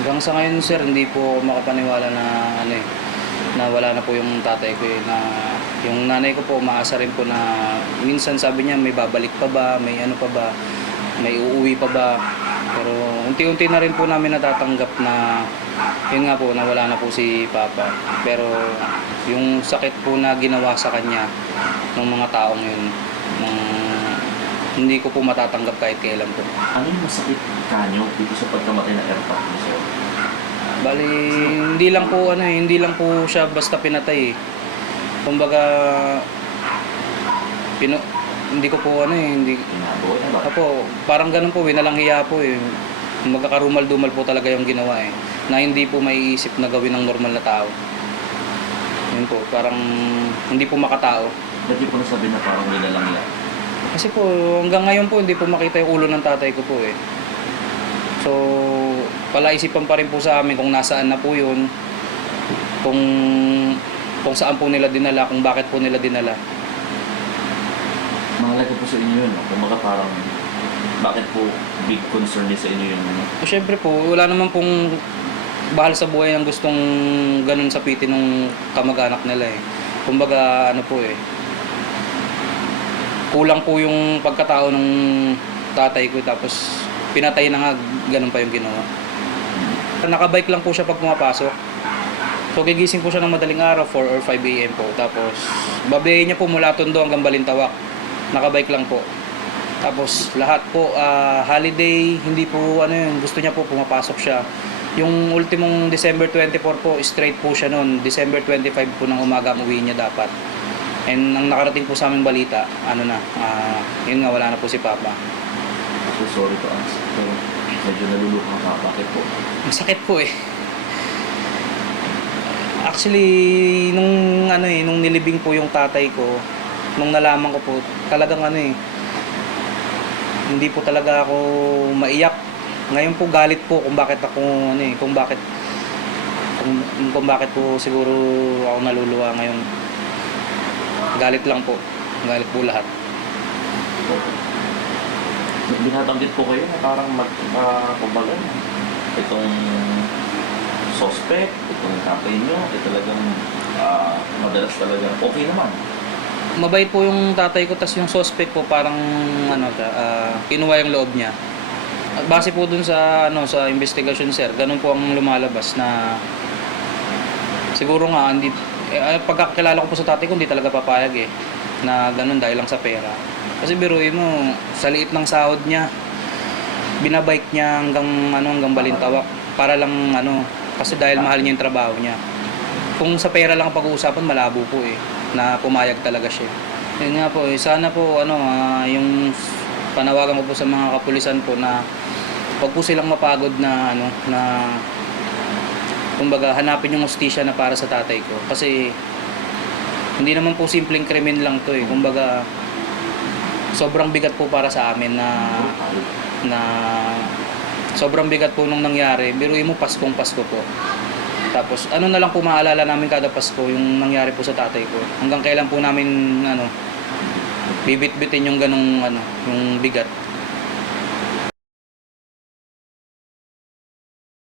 Hanggang sa ngayon sir, hindi po makapaniwala na ano eh, na wala na po yung tatay ko eh, na yung nanay ko po umaasa rin po na minsan sabi niya may babalik pa ba, may ano pa ba, may uuwi pa ba. Pero unti-unti na rin po namin natatanggap na yun nga po, na wala na po si Papa. Pero yung sakit po na ginawa sa kanya ng mga taong yun, nung- hindi ko po matatanggap kahit kailan po. Ano yung masakit kanyo dito sa pagkamatay ng airport mo, sir? Bali, hindi lang po ano eh, hindi lang po siya basta pinatay eh. Kumbaga pino hindi ko po ano eh, hindi Inaboy na ba? Apo, parang ganun po, winalang hiya po eh. Kumbaga karumal-dumal po talaga yung ginawa eh. Na hindi po maiisip na gawin ng normal na tao. Yun po, parang hindi po makatao. Dati po nasabi na parang nilalang yan. Kasi po, hanggang ngayon po, hindi po makita yung ulo ng tatay ko po eh. So, palaisipan pa rin po sa amin kung nasaan na po yun, kung, kung saan po nila dinala, kung bakit po nila dinala. Mahalaga po sa inyo yun. no? Kumbaga parang bakit po big concern din sa inyo yung ano? So, syempre po, wala naman pong bahal sa buhay ang gustong ganun sa piti ng kamag-anak nila eh. Kumbaga, ano po eh, kulang po yung pagkatao ng tatay ko tapos pinatay na nga, ganun pa yung ginawa. Nakabike lang po siya pag pumapasok. So gigising po siya ng madaling araw, 4 or 5 a.m. po. Tapos babayin niya po mula Tondo hanggang Balintawak. Nakabike lang po. Tapos lahat po ah, holiday, hindi po ano yun, gusto niya po pumapasok siya. Yung ultimong December 24 po, straight po siya noon. December 25 po ng umaga ang uwi niya dapat. And ang nakarating po sa aming balita, ano na, ah, yun nga wala na po si Papa. So sorry to ask. Pero medyo naluluha ka. Bakit po? Ang sakit po eh. Actually, nung ano eh, nung nilibing po yung tatay ko, nung nalaman ko po, talagang ano eh, hindi po talaga ako maiyak. Ngayon po galit po kung bakit ako ano eh, kung bakit kung, kung bakit po siguro ako naluluwa ngayon. Galit lang po. Galit po lahat. Binabanggit po kayo na parang mag, uh, kumbaga, itong suspect, itong tatay nyo, ay talagang ah, madalas talagang okay naman. Mabait po yung tatay ko tas yung suspect po parang ano uh, kinuha yung loob niya. At Base po dun sa ano sa investigation sir, ganun po ang lumalabas na siguro nga hindi eh, ay, pagkakilala ko po sa tatay ko hindi talaga papayag eh na ganun dahil lang sa pera. Kasi biruin mo sa liit ng sahod niya binabike niya hanggang ano hanggang Balintawak para lang ano kasi dahil mahal niya yung trabaho niya. Kung sa pera lang ang pag-uusapan malabo po eh na pumayag talaga siya. Yun nga po, eh, sana po ano ah, yung panawagan ko po sa mga kapulisan po na wag po silang mapagod na ano na kumbaga hanapin yung hustisya na para sa tatay ko. Kasi hindi naman po simpleng krimen lang to eh. Kumbaga sobrang bigat po para sa amin na na sobrang bigat po nung nangyari. Biruin mo Paskong Pasko po. Tapos ano na lang po maalala namin kada Pasko yung nangyari po sa tatay ko. Hanggang kailan po namin ano bibit-bitin yung ganong ano yung bigat